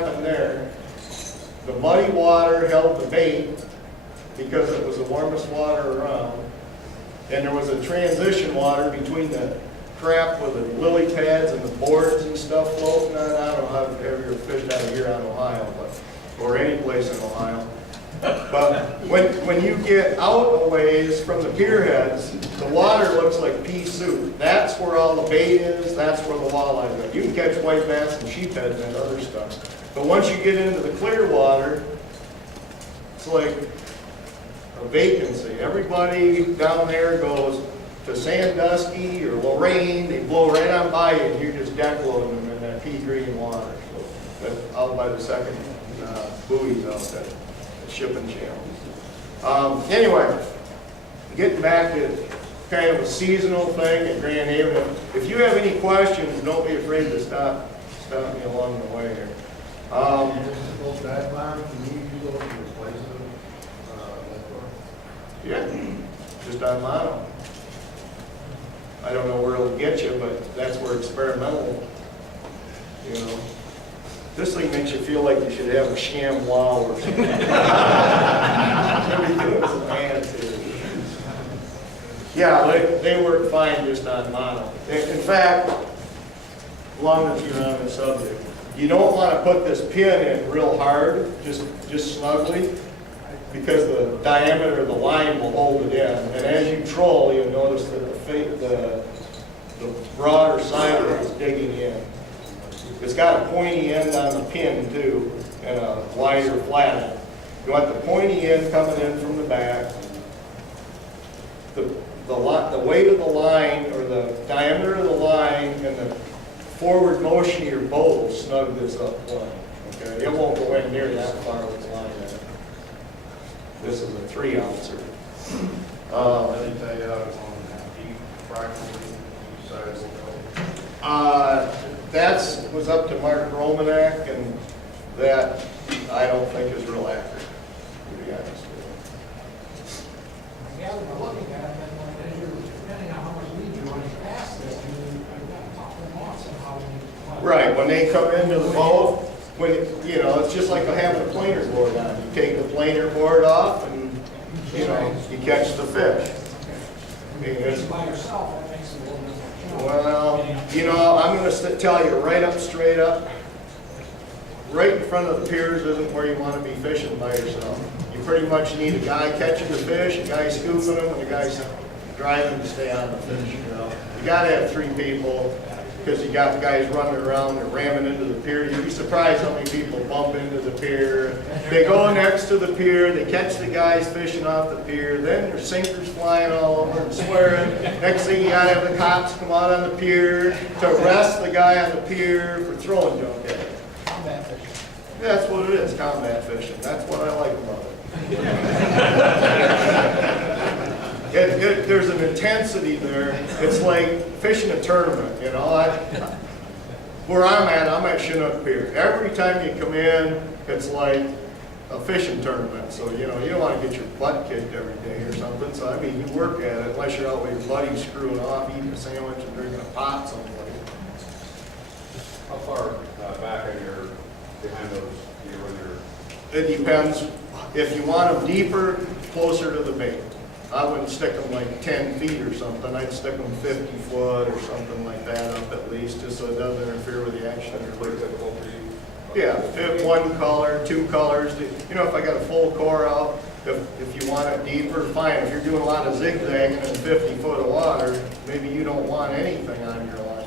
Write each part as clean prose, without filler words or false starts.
happened there, the muddy water held the bait because it was the warmest water around. And there was a transition water between the crap with the lily pads and the boards and stuff floating on. I don't know how to ever fished out of here on Ohio, but, or any place in Ohio. But when you get out a ways from the pier heads, the water looks like pea soup. That's where all the bait is, that's where the walleye are. You can catch white bass and sheephead and other stuff. But once you get into the clear water, it's like a vacancy. Everybody down there goes to Sandusky or Lorraine, they blow right on by you and you're just deck loading them in that pea green water. So that's out by the second buoys out there, the shipping channel. Anyway, getting back to kind of a seasonal thing at Grand Haven. If you have any questions, don't be afraid to stop me along the way here. Yeah, just on mono. I don't know where it'll get you, but that's where experimental, you know. This thing makes you feel like you should have a sham wow or something. Everything was an attitude. Yeah, they work fine just on mono. In fact, as long as you're on the subject, you don't want to put this pin in real hard, just snugly, because the diameter of the line will hold it in. And as you troll, you'll notice that the broader side of it is digging in. It's got a pointy end on the pin too, and a wider flat end. You want the pointy end coming in from the back. The weight of the line, or the diameter of the line, and the forward motion of your boat will snug this up one. Okay, it won't go in near that far with the line in it. This is a 3-ouncer. That was up to Mark Romanek, and that I don't think is real accurate, to be honest with I gather by looking at it, that as you're, depending on how much lead you're running past this, you've got to top them off somehow. you. Right, when they come into the boat, when you know, it's just like having a planer board on. You take the planer board off, and you know, you catch the fish. If by yourself, that makes it a little bit more challenging. Well, you know, I'm going to tell you right up, straight up, right in front of the piers isn't where you want to be fishing by yourself. You pretty much need a guy catching the fish, a guy scooping them, and a guy driving to stay on the fish. You know, you got to have 3 people, because you got guys running around and ramming into the pier. You'd be surprised how many people bump into the pier. They go next to the pier, they catch the guys fishing off the pier, then there's sinkers flying all over and swearing. Next thing you gotta have the cops come out on the pier to arrest the guy on the pier for throwing junk at him. Combat fishing. Yeah, that's what it is, combat fishing. That's what I like about it. There's an intensity there. It's like fishing a tournament, you know. Where I'm at Chinook Pier. Every time you come in, it's like a fishing tournament. So, you know, you don't want to get your butt kicked every day or something. So, I mean, you work at it unless you're out with your buddies screwing off, eating a sandwich and drinking a pot someplace. How far back are your, behind those, you run your? It depends. If you want them deeper, closer to the bait. I wouldn't stick them like 10 feet or something. I'd stick them 50 foot or something like that up at least, just so it doesn't interfere with the action. Yeah, if 1 color, 2 colors. You know, if I got a full core out, if you want it deeper, fine. If you're doing a lot of zigzagging in 50 foot of water, maybe you don't want anything on your line,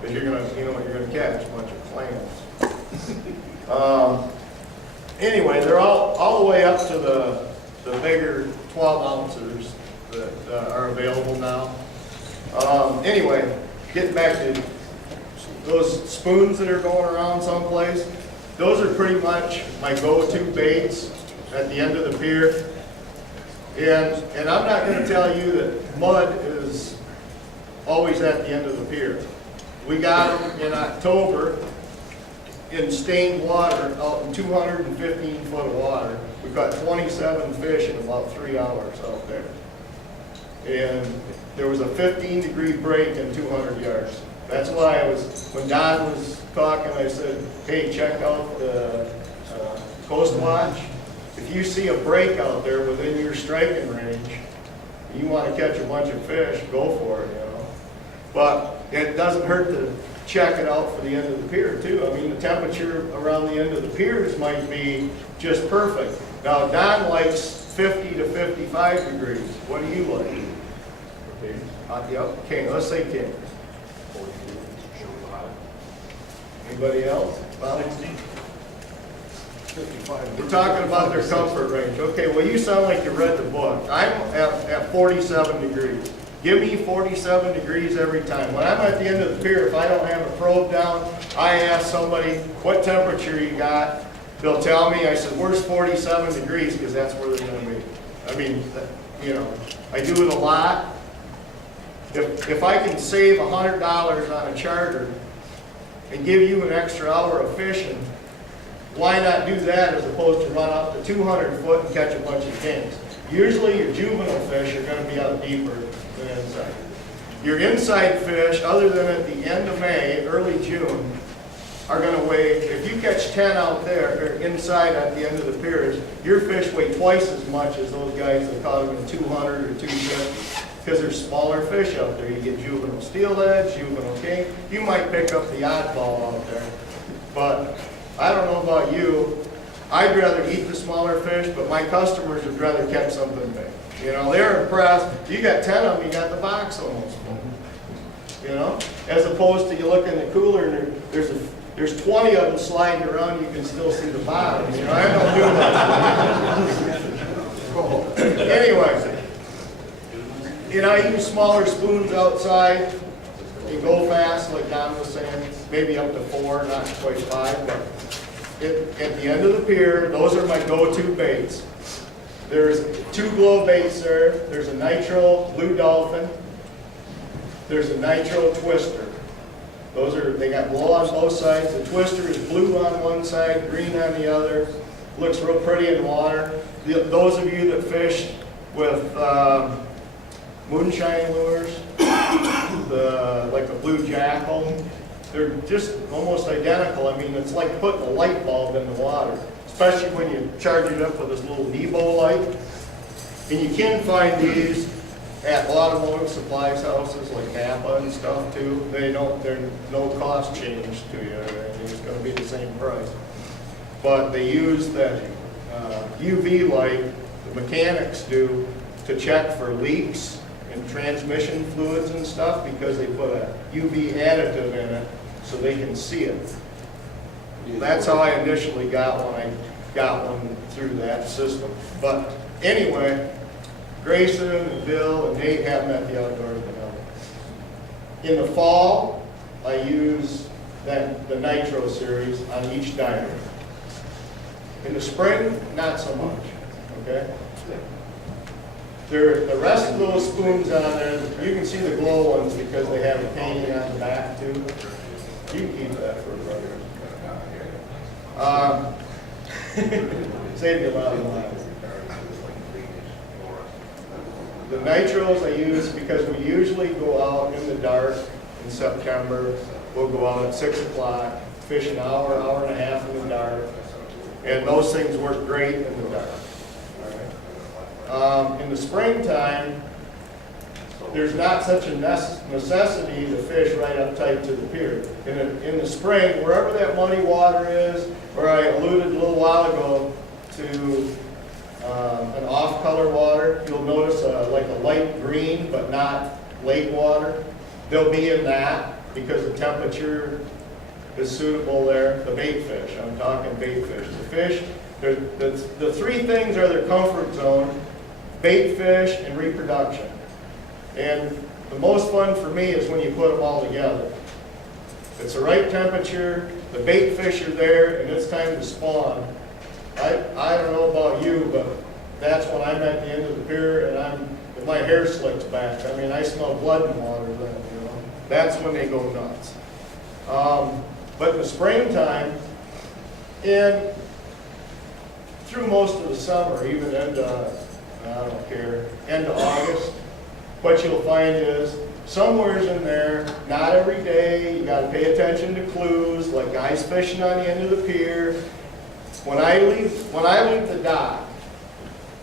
because you're gonna, you know what you're gonna catch, a bunch of clams. Anyway, they're all the way up to the bigger 12 ounces that are available now. Anyway, getting back to those spoons that are going around someplace, those are pretty much my go-to baits at the end of the pier. And I'm not going to tell you that mud is always at the end of the pier. We got them in October in stained water out in 215 foot of water. We caught 27 fish in about 3 hours out there. And there was a 15-degree break in 200 yards. That's why when Don was talking, I said, hey, check out the Coast Watch. If you see a break out there within your striking range, you want to catch a bunch of fish, go for it, you know. But it doesn't hurt to check it out for the end of the pier too. I mean, the temperature around the end of the piers might be just perfect. Now, Don likes 50 to 55 degrees. What do you like? Yep, King, let's say King. Anybody else? Bob? 55. We're talking about their comfort range. Okay, well, you sound like you read the book. I'm at 47 degrees. Give me 47 degrees every time. When I'm at the end of the pier, if I don't have a probe down, I ask somebody, what temperature you got? They'll tell me. I said, where's 47 degrees? Because that's where they're going to be. I mean, you know, I do it a lot. If I can save $100 on a charter and give you an extra hour of fishing, why not do that as opposed to run out to 200 foot and catch a bunch of kings? Usually your juvenile fish are going to be out deeper than inside. Your inside fish, other than at the end of May, early June, are going to weigh, if you catch 10 out there, or inside at the end of the piers, your fish weigh twice as much as those guys that caught them in 200 or 250. Because there's smaller fish out there. You get juvenile steelhead, juvenile king. You might pick up the oddball out there. But I don't know about you. I'd rather eat the smaller fish, but my customers would rather catch something big. You know, they're impressed. You got 10 of them, you got the box almost full. You know? As opposed to you look in the cooler and there's 20 of them sliding around, you can still see the bottom. You know, I don't do that. Anyway. You know, I use smaller spoons outside. You go fast, like Don was saying, maybe up to 4, not quite 5. But at the end of the pier, those are my go-to baits. There's 2 glow baits there. There's a nitro blue dolphin. There's a nitro twister. They got glow on both sides. The twister is blue on one side, green on the other. Looks real pretty in water. Those of you that fish with moonshine lures, like the blue jackal, they're just almost identical. I mean, it's like putting a light bulb in the water, especially when you charge it up with this little Nebo light. And you can find these at automotive supplies houses like Napa and stuff too. They're no cost change to you. It's going to be the same price. But they use that UV light, the mechanics do, to check for leaks and transmission fluids and stuff, because they put a UV additive in it so they can see it. That's how I initially got one. I got one through that system. But anyway, Grayson and Bill and Nate have them at the Outdoors Vanilla. In the fall, I use the Nitro series on each diver. In the spring, not so much. Okay? The rest of those spoons on there, you can see the glow ones because they have a painting on the back too. You can keep that for a brother. Save you a lot of money. The nitros I use because we usually go out in the dark in September. We'll go out at 6 o'clock, fish an hour, hour and a half in the dark, and those things work great in the dark. In the springtime, there's not such a necessity to fish right up tight to the pier. In the spring, wherever that muddy water is, where I alluded a little while ago to an off-color water, you'll notice like a light green, but not lake water. They'll be in that because the temperature is suitable there. The bait fish, I'm talking bait fish. The fish, the 3 things are their comfort zone: bait fish and reproduction. And the most fun for me is when you put them all together. It's the right temperature, the bait fish are there, and it's time to spawn. I don't know about you, but that's when I'm at the end of the pier and my hair slicks back. I mean, I smell blood in water then, you know. That's when they go nuts. But in the springtime, and through most of the summer, even into, I don't care, end of August, what you'll find is somewhere's in there, not every day, you gotta pay attention to clues, like guys fishing on the end of the pier. When I leave the dock,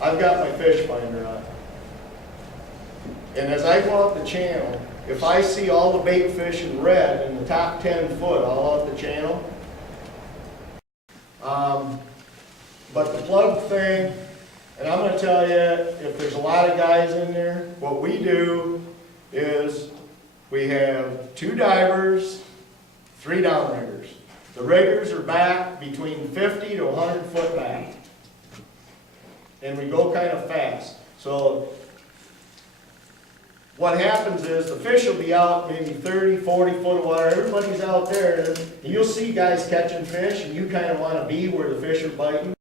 I've got my fish finder on. And as I go out the channel, if I see all the bait fish in red in the top 10 foot all out the channel, but the plug thing, and I'm gonna tell you, if there's a lot of guys in there, what we do is we have 2 divers, 3 downriggers. The riggers are back between 50 to 100 foot back. And we go kind of fast. So what happens is the fish will be out maybe 30, 40 foot of water. Everybody's out there, and you'll see guys catching fish, and you kind of want to be where the fish are biting.